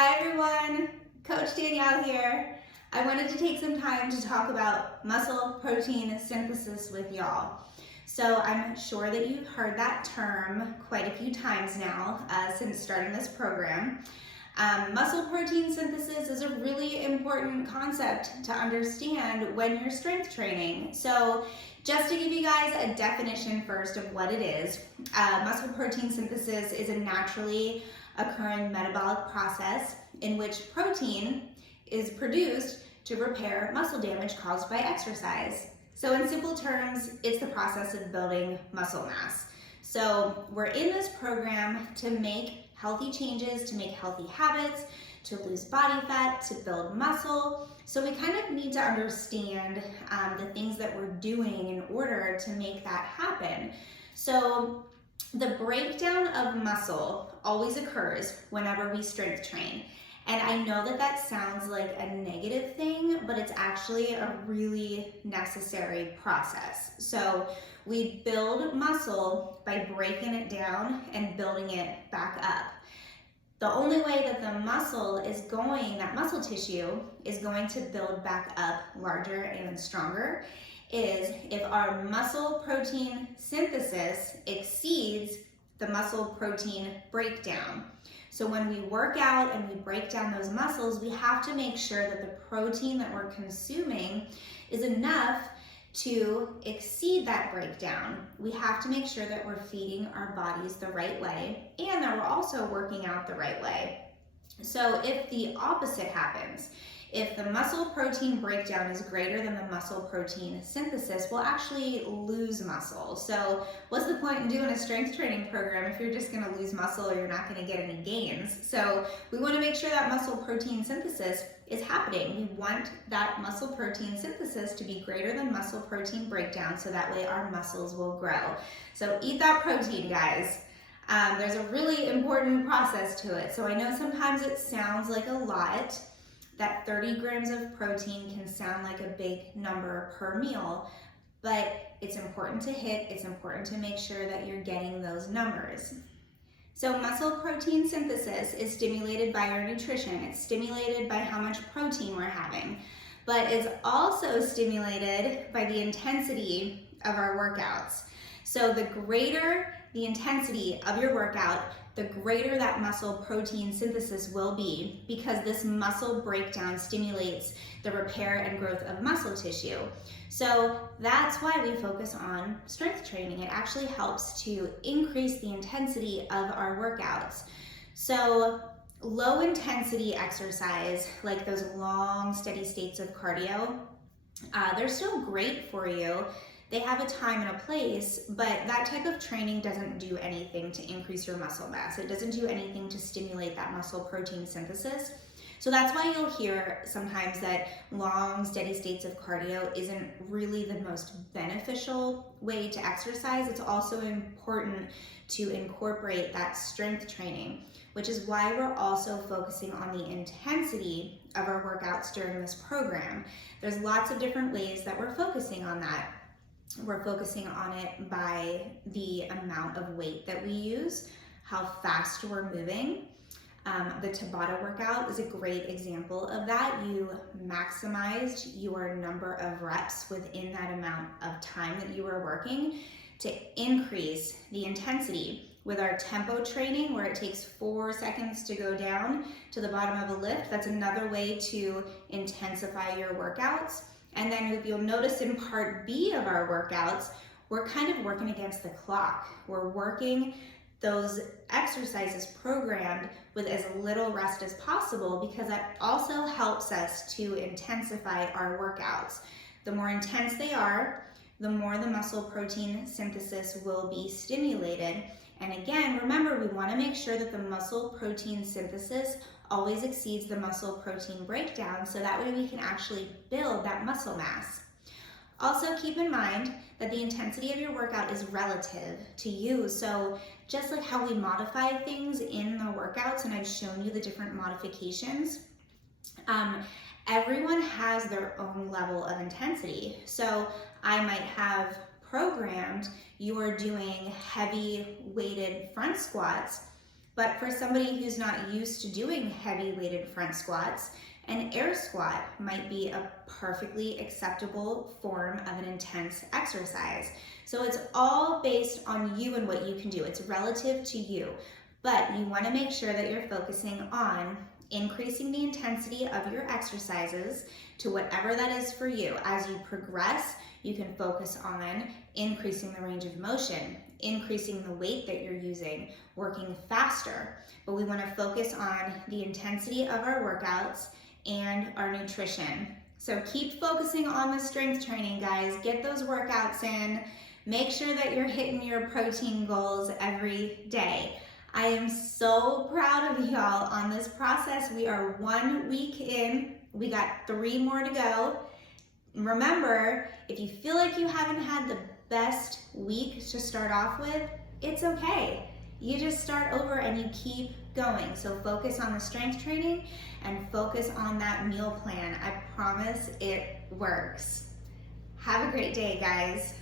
Hi everyone, Coach Danielle here. I wanted to take some time to talk about muscle protein synthesis with y'all. So I'm sure that you've heard that term quite a few times now since starting this program. Muscle protein synthesis is a really important concept to understand when you're strength training. So just to give you guys a definition first of what it is, muscle protein synthesis is a naturally occurring metabolic process in which protein is produced to repair muscle damage caused by exercise. So in simple terms, it's the process of building muscle mass. So we're in this program to make healthy changes, to make healthy habits, to lose body fat, to build muscle. So we kind of need to understand the things that we're doing in order to make that happen. So the breakdown of muscle always occurs whenever we strength train. And I know that that sounds like a negative thing, but it's actually a really necessary process. So we build muscle by breaking it down and building it back up. The only way that the muscle is going, that muscle tissue is going to build back up larger and stronger is if our muscle protein synthesis exceeds the muscle protein breakdown. So when we work out and we break down those muscles, we have to make sure that the protein that we're consuming is enough to exceed that breakdown. We have to make sure that we're feeding our bodies the right way and that we're also working out the right way. So if the opposite happens, if the muscle protein breakdown is greater than the muscle protein synthesis, we'll actually lose muscle. So what's the point in doing a strength training program if you're just gonna lose muscle or you're not gonna get any gains? So we wanna make sure that muscle protein synthesis is happening. We want that muscle protein synthesis to be greater than muscle protein breakdown so that way our muscles will grow. So eat that protein, guys. There's a really important process to it. So I know sometimes it sounds like a lot, that 30 grams of protein can sound like a big number per meal, but it's important to hit, it's important to make sure that you're getting those numbers. So muscle protein synthesis is stimulated by our nutrition. It's stimulated by how much protein we're having, but it's also stimulated by the intensity of our workouts. So the greater the intensity of your workout, the greater that muscle protein synthesis will be because this muscle breakdown stimulates the repair and growth of muscle tissue. So that's why we focus on strength training. It actually helps to increase the intensity of our workouts. So low intensity exercise, like those long steady states of cardio, they're still great for you. They have a time and a place, but that type of training doesn't do anything to increase your muscle mass. It doesn't do anything to stimulate that muscle protein synthesis. So that's why you'll hear sometimes that long, steady states of cardio isn't really the most beneficial way to exercise. It's also important to incorporate that strength training, which is why we're also focusing on the intensity of our workouts during this program. There's lots of different ways that we're focusing on that. We're focusing on it by the amount of weight that we use, how fast we're moving. The Tabata workout is a great example of that. You maximized your number of reps within that amount of time that you were working to increase the intensity. With our tempo training, where it takes 4 seconds to go down to the bottom of a lift, that's another way to intensify your workouts. And then if you'll notice in part B of our workouts, we're kind of working against the clock. We're working those exercises programmed with as little rest as possible because that also helps us to intensify our workouts. The more intense they are, the more the muscle protein synthesis will be stimulated. And again, remember, we want to make sure that the muscle protein synthesis always exceeds the muscle protein breakdown so that way we can actually build that muscle mass. Also keep in mind that the intensity of your workout is relative to you. So just like how we modify things in the workouts, and I've shown you the different modifications, everyone has their own level of intensity. So I might have programmed you are doing heavy weighted front squats, But for somebody who's not used to doing heavy weighted front squats, an air squat might be a perfectly acceptable form of an intense exercise. So it's all based on you and what you can do. It's relative to you, but you want to make sure that you're focusing on increasing the intensity of your exercises to whatever that is for you. As you progress, you can focus on increasing the range of motion, increasing the weight that you're using, working faster. But we want to focus on the intensity of our workouts and our nutrition. So keep focusing on the strength training, guys. Get those workouts in. Make sure that you're hitting your protein goals every day. I am so proud of y'all on this process. We are 1 week in. We got 3 more to go. Remember, if you feel like you haven't had the best week to start off with, it's okay. You just start over and you keep going. So focus on the strength training and focus on that meal plan. I promise it works. Have a great day, guys.